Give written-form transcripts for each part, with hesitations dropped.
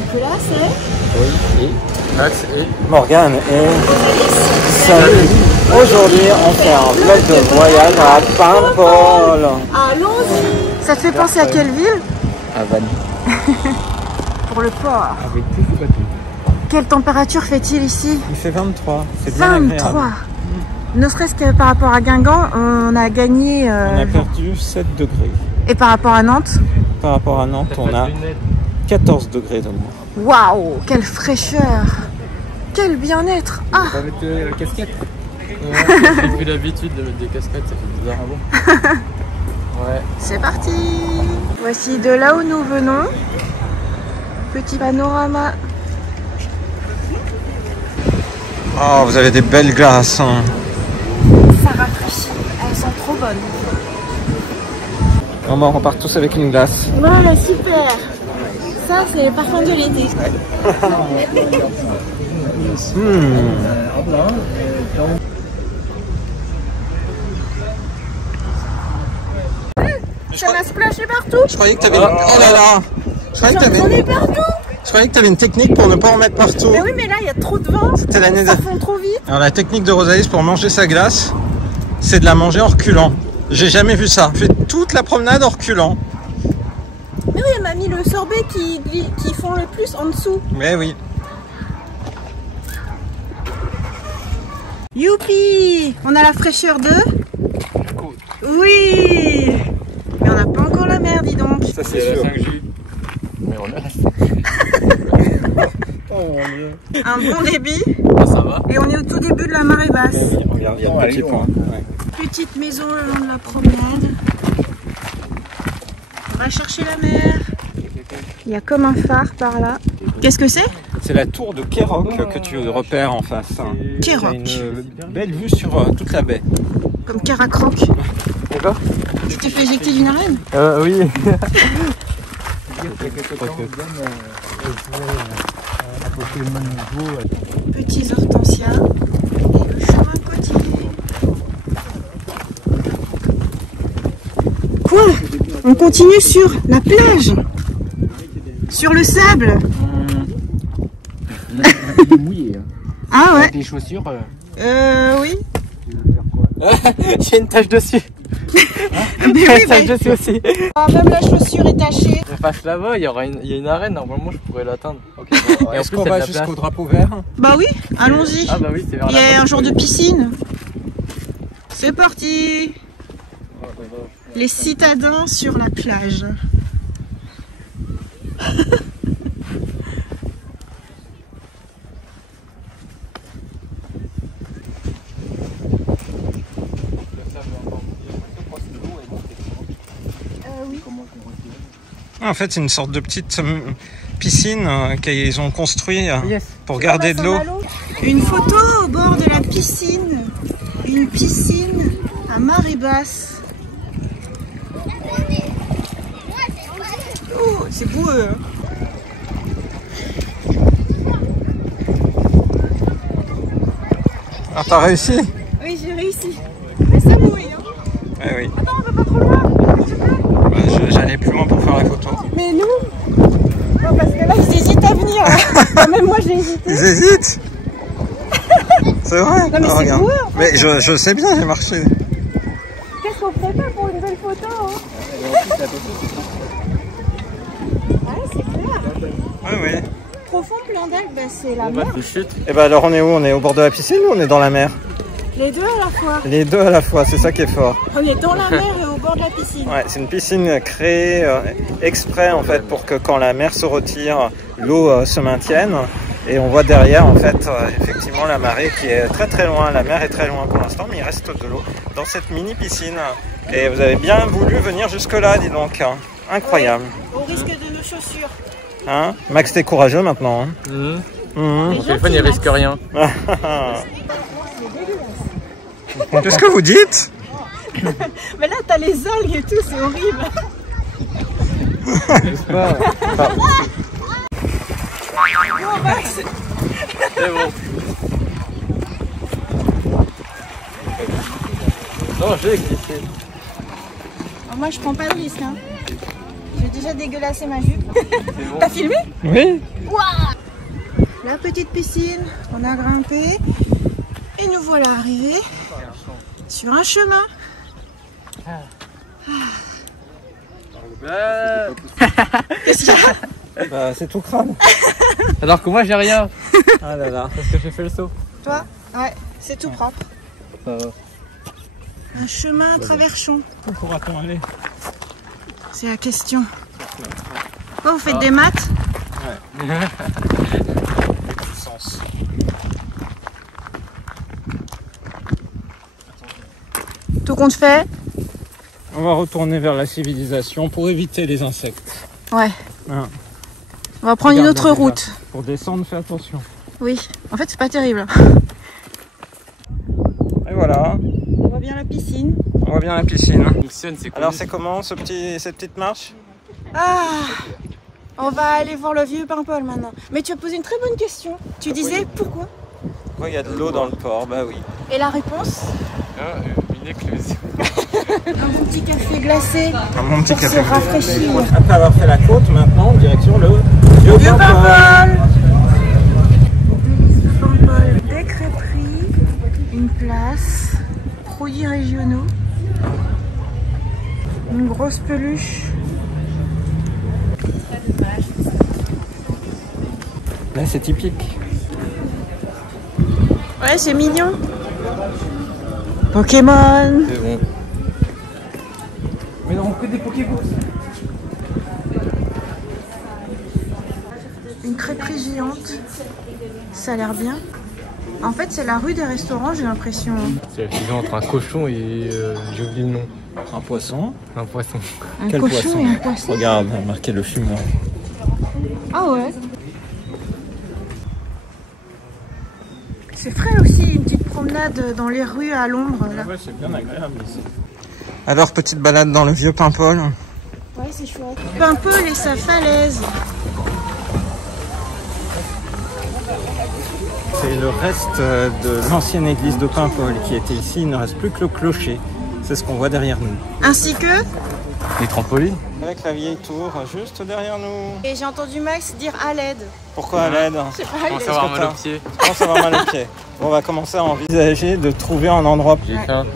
que là, c'est Oui, et Max et Morgane et salut. Aujourd'hui, on fait un vlog de voyage à Paimpol. Allons-y. Ça te fait penser à quelle ville? à Vannes. Pour le port. Avec tout ce bateau. Quelle température fait-il ici? Il fait 23, c'est bien agréable. 23. Ne serait-ce que par rapport à Guingamp, on a gagné... On a perdu 7 degrés. Et par rapport à Nantes? Par rapport à Nantes, on a 14 degrés de moins. Waouh, quelle fraîcheur! Quel bien-être! Ah! On va mettre la casquette. J'ai pris l'habitude de mettre des casquettes, ça fait bizarre avant. Ouais. C'est parti! Voici de là où nous venons. Petit panorama. Oh, vous avez des belles glaces. Hein. Ça rafraîchit. Elles sont trop bonnes. On repart tous avec une glace. Voilà, super! Ça, c'est les parfums de l'été. Ça m'a splashé partout! Je croyais que t'avais... Oh là là! Je croyais que t'avais une technique pour ne pas en mettre partout. Mais oui, mais là, il y a trop de vent. C'était l'année Ça fond trop vite. Alors la technique de Rosalie pour manger sa glace, c'est de la manger en reculant. J'ai jamais vu ça. Je fais toute la promenade en reculant. Mais oui, elle m'a mis le sorbet qui fond le plus en dessous. Mais oui. Youpi! On a la fraîcheur de... Oui! Mais on n'a pas encore la mer, dis donc. Ça c'est sûr. Mais on a oh mon Dieu. Un bon débit. Ça va. Et on est au tout début de la marée basse. Regarde, il y a un petit point. Ouais. Petite maison le long de la promenade. On va chercher la mer. Il y a comme un phare par là. Qu'est-ce que c'est? C'est la tour de Kerok que tu repères en face. Kerok. Une belle vue sur toute la baie. Comme Caracroc. D'accord. Tu t'es fait éjecter d'une arène? Oui. Petits hortensias. Et le chemin côtier. Quoi? On continue sur la plage? Sur le sable? Il est mouillé. Ah ouais? Avec les chaussures. Oui. J'ai une tache dessus. Mais oui, Tache dessus aussi. Ah, même la chaussure est tachée. Je passe là-bas, il y a une arène, normalement je pourrais l'atteindre. Okay. Et Est-ce qu'on va jusqu'au drapeau vert? Bah oui, allons-y. Ah bah oui, c'est vers Il y a un jour de piscine. C'est parti. Les citadins sur la plage. En fait, c'est une sorte de petite piscine qu'ils ont construit pour garder de l'eau. Une photo au bord de la piscine. Une piscine à marée basse. Oh, c'est beau. Ah, t'as réussi? Oui, j'ai réussi. Mais ça mouille, hein. Ouais, oui. Attends, on va pas trop loin. J'allais plus loin pour faire la photo. Mais nous? Non, parce que là, ils hésitent à venir. Hein. Même moi, j'ai hésité. Ils hésitent? C'est vrai? Non, mais c'est beau. Mais je sais bien, j'ai marché. Qu'est-ce qu'on ferait pas pour une belle photo, hein? Ouais, c'est clair. Oui, oui. Profond plan d'algue, bah, c'est la mer. Et bah alors on est où? On est au bord de la piscine ou on est dans la mer? Les deux à la fois. Les deux à la fois, c'est ça qui est fort. On est dans la mer et au bord de la piscine. Ouais, c'est une piscine créée exprès en fait pour que quand la mer se retire, l'eau se maintienne. Et on voit derrière en fait effectivement la marée qui est très très loin. La mer est très loin pour l'instant, mais il reste de l'eau dans cette mini piscine. Et vous avez bien voulu venir jusque là, dis donc. Hein. Incroyable. Ouais, au risque de nos chaussures. Hein? Max, t'es courageux maintenant. Hein. Mon téléphone il risque rien. Qu'est-ce que vous dites? Mais là t'as les algues et tout, c'est horrible. Oh, Max. C'est bon. Non, j'ai glissé. Moi je prends pas de risque. Hein. J'ai déjà dégueulassé ma jupe. Bon. T'as filmé? Oui. La petite piscine, on a grimpé et nous voilà arrivés sur un chemin. Qu'est-ce qu'il y a? Bah, c'est tout crâne. Alors que moi j'ai rien. Ah là là. Parce que j'ai fait le saut. Toi? Ouais, c'est tout propre. Ça va. Un chemin à travers champs. Où pourra-t-on aller? C'est la question. Oh, vous faites des maths? Ouais. Sens. Tout compte fait? On va retourner vers la civilisation pour éviter les insectes. Ouais. Hein. On va prendre une Regarde, autre déjà, route. Pour descendre, fais attention. Oui. En fait, c'est pas terrible. Et voilà, On voit bien la piscine. on voit bien la piscine. Fonctionne, c'est Alors c'est comment cette petite marche? Ah, on va aller voir le vieux Paimpol maintenant. Mais tu as posé une très bonne question. Tu disais pourquoi? Pourquoi il y a de l'eau dans le port? Bah oui. Et la réponse? une écluse. Un bon petit café glacé Un bon petit pour se café. rafraîchir. Après avoir fait la côte, maintenant, direction le vieux Vieux Paimpol. Paimpol. Vieux Paimpol, des crêperies, une place, produits régionaux, une grosse peluche. Là c'est typique. Ouais, c'est mignon. Pokémon. C'est bon. Mais non, que des Pokéballs. Une crêperie géante. Ça a l'air bien. En fait, c'est la rue des restaurants, j'ai l'impression. C'est la fusion entre un cochon et j'ai oublié le nom. Un poisson. Un poisson. Un Quel cochon poisson? et un poisson. Regarde, marqué le fumeur. Ah ouais. C'est frais aussi, une petite promenade dans les rues à l'ombre là. Ouais, c'est bien agréable ici. Alors, petite balade dans le vieux Paimpol. Ouais, c'est chouette. Paimpol et sa falaise. C'est le reste de l'ancienne église de Paimpol qui était ici. Il ne reste plus que le clocher. C'est ce qu'on voit derrière nous. Ainsi que... Les trampolines. Avec la vieille tour juste derrière nous. Et j'ai entendu Max dire à l'aide. Pourquoi à l'aide? Je sais pas, Je il commence a- à avoir que mal aux t'as- pieds. Je pense avoir mal aux pieds. Bon, on va commencer à envisager de trouver un endroit. J'ai Ouais. faim.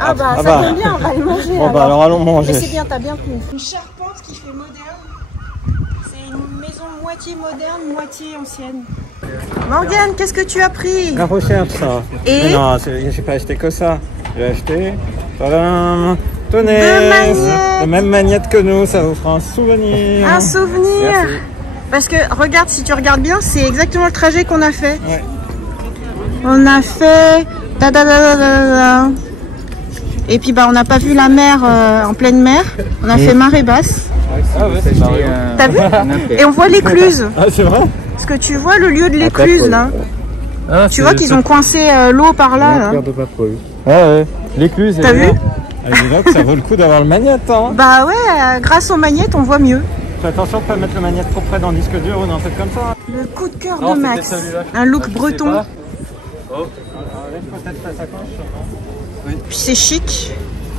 Ah bah Ah ça bah. tombe bien, on va le manger Bon, bah alors allons Mais manger. c'est bien, t'as bien tenu. Une charpente qui fait moderne. C'est une maison moitié moderne, moitié ancienne. Morgane, qu'est-ce que tu as pris? La recherche, ça. Et Mais non, j'ai pas acheté que ça. J'ai acheté. Tadam, tenez, Deux magnettes. la même magnette que nous, ça vous fera un souvenir. un souvenir. Merci. Parce que regarde, si tu regardes bien, c'est exactement le trajet qu'on a fait. Ouais. On a fait... da, da, da, da, da, da. Et puis bah on n'a pas vu la mer en pleine mer. On a fait marée basse. Ah ouais, c'est marrant. T'as vu? Et on voit l'écluse. Ah, c'est vrai? Parce que tu vois le lieu de l'écluse là. Ah, Tu vois qu'ils ont coincé l'eau par là. là. Ah ouais. L'écluse. T'as vu? Ah, dis donc, ça vaut le coup d'avoir le magnète, hein. Bah ouais, grâce aux magnettes on voit mieux. Fais attention de pas mettre le magnète trop près dans le disque dur ou d'un truc comme ça. Le coup de cœur Non, de c'était Max. celui-là. Un look Ah, je sais breton. pas. Oh. Laisse peut-être ta sacoche. Puis c'est chic.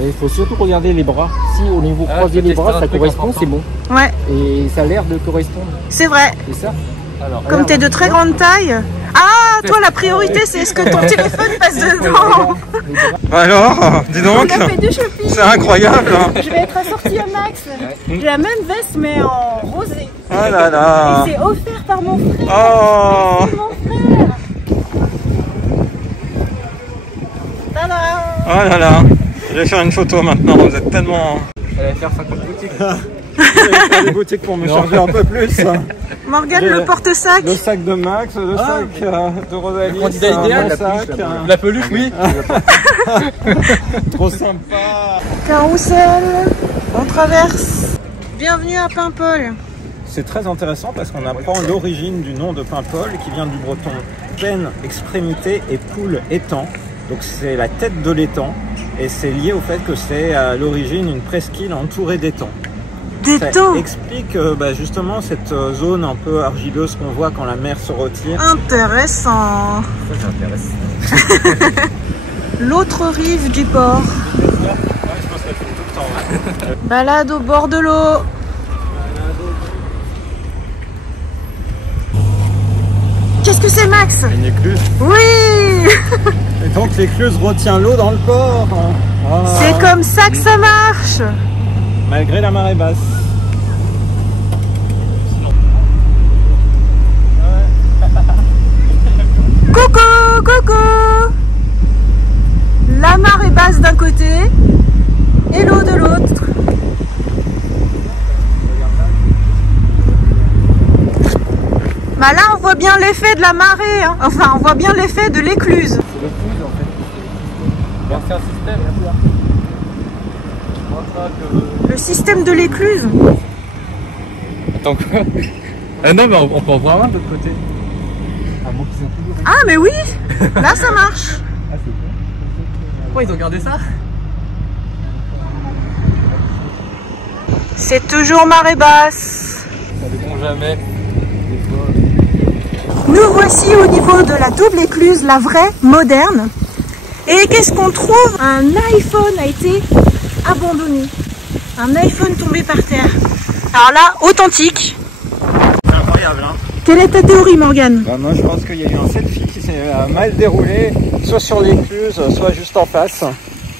Et il faut surtout regarder les bras. Si au niveau Ah, croisé je peux les bras, tester un ça truc correspond, important. c'est bon. Ouais, Et ça a l'air de correspondre. c'est vrai. C'est ça? Alors, Comme t'es de très grande taille. Ah, toi la priorité c'est est-ce que ton téléphone passe dedans. Alors, dis donc, On a fait du shopping. c'est incroyable, hein. Je vais être assortie à Max. J'ai la même veste mais en rosé. Oh là là. Et c'est offert par mon frère. Oh, C'est mon frère. Tada. oh là là. Je vais faire une photo maintenant, vous êtes tellement... elle va faire 50 boutiques. Je vais faire des boutiques pour me charger un peu plus. Morgane, J'ai le porte-sac. Le sac de Max, le sac de Rosalie, Le candidat c'est un idéal, bon la sac. peluche, là-bas. La peluche, oui. Trop sympa. Carrousel. On traverse. Bienvenue à Paimpol. C'est très intéressant parce qu'on apprend l'origine du nom de Paimpol qui vient du breton pen, extrémité et poule, étang. Donc c'est la tête de l'étang et c'est lié au fait que c'est à l'origine une presqu'île entourée d'étangs. Des Ça taux. explique justement cette zone un peu argileuse qu'on voit quand la mer se retire. Intéressant. Ça intéresse. L'autre rive du port. Balade au bord de l'eau. que c'est, Max? Une écluse. Oui. Et donc l'écluse retient l'eau dans le port. Ah. C'est comme ça que ça marche. Malgré la marée basse. Coucou, coucou. La marée basse d'un côté et l'eau de l'autre. Bah là on voit bien l'effet de la marée, hein. Enfin on voit bien l'effet de l'écluse. C'est l'écluse en fait. C'est un système. Le système de l'écluse. Attends quoi? Ah non mais on peut en voir un de l'autre côté. Ah mais oui. Là ça marche. Pourquoi ils ont gardé ça? C'est toujours marée basse. Ça dépend jamais. Nous voici au niveau de la double écluse, la vraie, moderne. Et qu'est-ce qu'on trouve? Un iPhone a été abandonné. Un iPhone tombé par terre. Alors là, authentique. C'est incroyable, hein. Quelle est ta théorie, Morgane? Bah, moi je pense qu'il y a eu un selfie qui s'est mal déroulé, soit sur l'écluse, soit juste en face.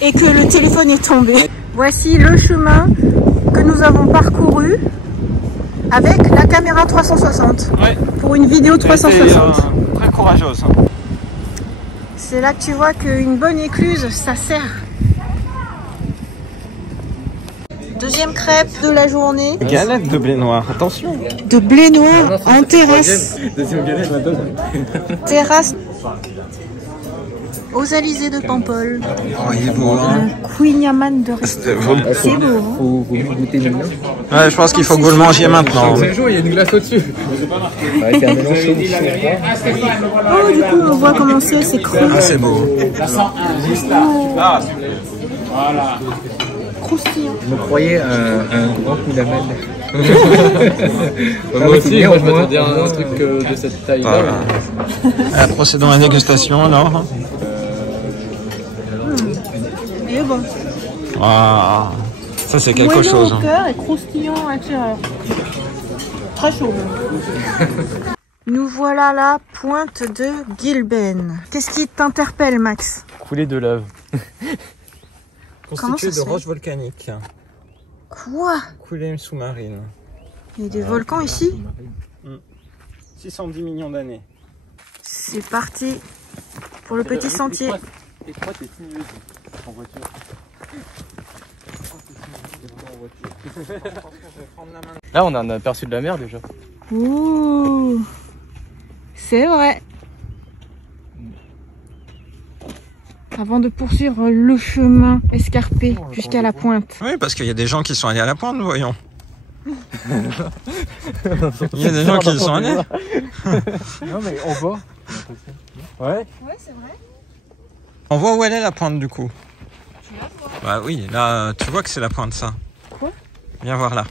Et que le téléphone est tombé. Voici le chemin que nous avons parcouru avec la caméra 360. Ouais. Pour une vidéo 360. Très courageuse. C'est là que tu vois qu'une bonne écluse, ça sert. Deuxième crêpe de la journée. Galette de blé noir, attention. De blé noir en terrasse. Deuxième galette, la deuxième. Terrasse aux Alizés de Pampol. Oh, il est beau, hein. Un Queen Yaman de restaurant. C'est beau, hein. Faut goûter maintenant. Ouais, je pense qu'il faut que vous le mangiez maintenant. C'est chaud, il y a une glace au-dessus. Ouais, c'est un mélange chaud. Oh, du coup, on voit comment c'est croustillant. Ah, c'est beau. Croustillant. Je me croyais un grand coup d'amande. Moi aussi, moi je m'attendais à un truc de cette taille-là. Voilà. Procédons à la dégustation alors. Il est bon. Ah, ça c'est quelque Moelleux chose. au cœur et croustillant à l'extérieur. Très chaud. Nous voilà à la pointe de Gilben. Qu'est-ce qui t'interpelle, Max? Coulée de lave. Comment ça Constitué se de fait roches volcaniques. Quoi? Coulée sous-marine. Il y a des volcans ici? 610 millions d'années. C'est parti pour le petit sentier. Étroite et sinueuse en voiture. Là on a un aperçu de la mer déjà. Ouh, c'est vrai. Avant de poursuivre le chemin escarpé jusqu'à la pointe. Oui, parce qu'il y a des gens qui sont allés à la pointe, voyons. Il y a des gens qui y sont allés. Non mais on voit. Ouais. Ouais, c'est vrai. On voit où elle est la pointe du coup. Bah oui, là tu vois que c'est la pointe ça. Quoi? Viens voir là.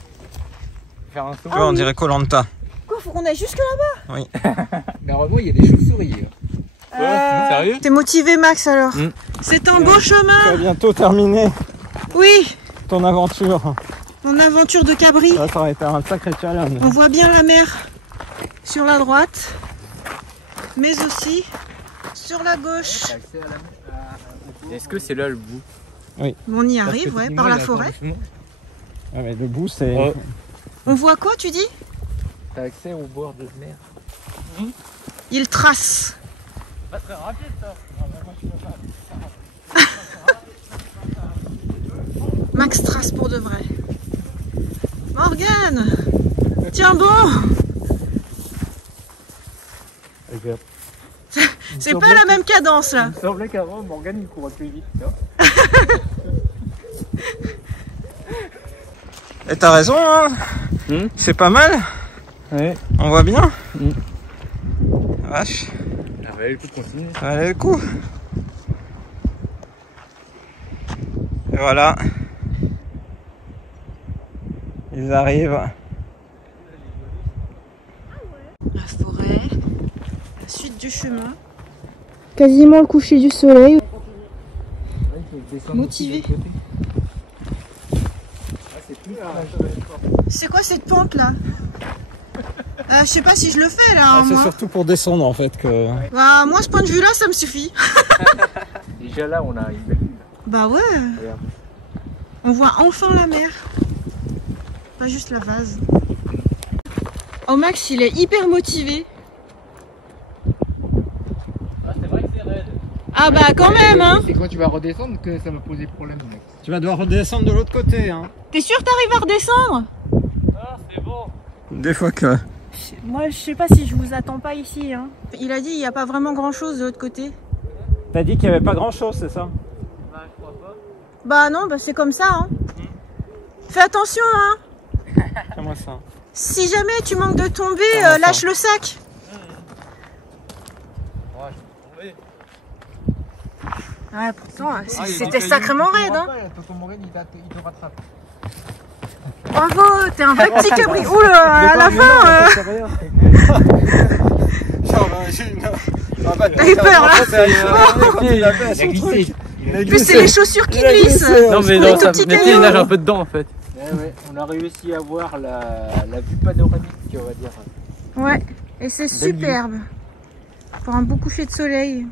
Faire un saut. Tu vois, on dirait Koh-Lanta. Quoi, faut qu'on aille jusque là-bas? Oui. Mais vraiment, il y a des chauves-souris. Sérieux? T'es motivé, Max, alors? C'est un beau Tu vas chemin. bientôt terminer Oui, ton aventure. mon aventure de cabri. Ça aurait été un sacré challenge. On voit bien la mer sur la droite, mais aussi sur la gauche. Est-ce que c'est là le bout? On y arrive, ouais, par la forêt. Ouais, mais le bout c'est... Oh. On voit quoi, tu dis? T'as accès au bord de mer. Il trace. Pas très rapide ça. Max trace pour de vrai. Morgane, tiens bon. C'est pas la même cadence là. Il me semblait qu'avant, Morgane il courait plus vite. Et t'as raison, hein. C'est pas mal. Ouais. On voit bien. Vache. Ça valait le coup de continuer. Ça valait le coup. Et voilà. Ils arrivent. La forêt, la suite du chemin. Quasiment le coucher du soleil. Motivé. C'est quoi cette pente là? Je sais pas si je le fais là. Ah, c'est moi. surtout pour descendre en fait que... Bah, moi, ce point de vue là, ça me suffit. Déjà là, on a une belle vue. Bah ouais. Regarde. On voit enfin la mer. Pas juste la vase. Oh, Max, il est hyper motivé. Ah, c'est vrai que c'est raide. Ah bah quand même, hein. C'est quand tu vas redescendre que ça va poser problème, mec. Tu vas devoir redescendre de l'autre côté, hein. T'es sûr t'arrives à redescendre? Ah, c'est bon. Des fois que... Moi, je sais pas si je vous attends pas ici, hein. Il a dit il n'y a pas vraiment grand chose de l'autre côté. T'as dit qu'il n'y avait pas grand chose, c'est ça? Bah, je crois pas. Bah non, bah c'est comme ça, hein. Fais attention, hein. Fais-moi ça. Si jamais tu manques de tomber, Ah, lâche le sac. Ouais, je vais tomber. Ouais, pourtant, il y a c'était des cailloux. sacrément raide, hein. Tonton Morgan, il te rattrape. Bravo, t'es un vrai petit cabri. Oula, à la fin, t'as eu peur là. Il a glissé. En plus, c'est les chaussures qui glissent. Non, mais Les non, tout ça petits mettait, il cailloux. nage un peu dedans en fait. Ouais, on a réussi à voir la vue panoramique, on va dire. Ouais, et c'est superbe. Pour un beau coucher de soleil.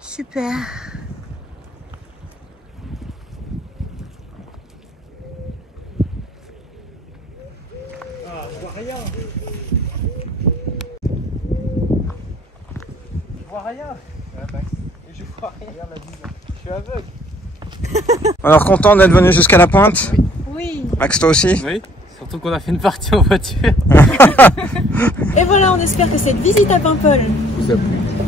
Super. Je vois rien. Je vois rien. Ouais, Max. Je vois rien. Regarde la vue là. Je suis aveugle. Alors, content d'être venu jusqu'à la pointe? Oui. Max, toi aussi? Oui. Surtout qu'on a fait une partie en voiture. Et voilà, on espère que cette visite à Paimpol Vous a plu.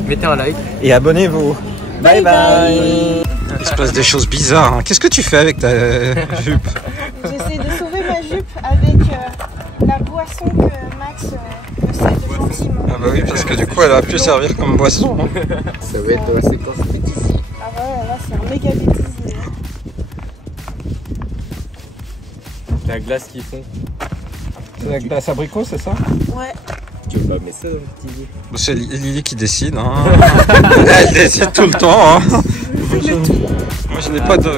Mettez un like. Et abonnez-vous. Bye bye. Il se passe des choses bizarres. Hein. Qu'est-ce que tu fais avec ta jupe? J'essaie de sauver ma jupe avec la boisson que Max me cède gentiment. Ah bah oui, parce que du coup, elle va plus servir comme boisson. Hein. Ça va être dans la séquence bêtisier. Ah ouais, là c'est un méga bêtisier. La glace qui fond. C'est la glace abricot, c'est ça? Ouais. Tu veux pas mettre ça dans le petit nid? C'est Lily qui décide. Hein. Elle décide tout le temps. Hein. Moi, je n'ai pas de...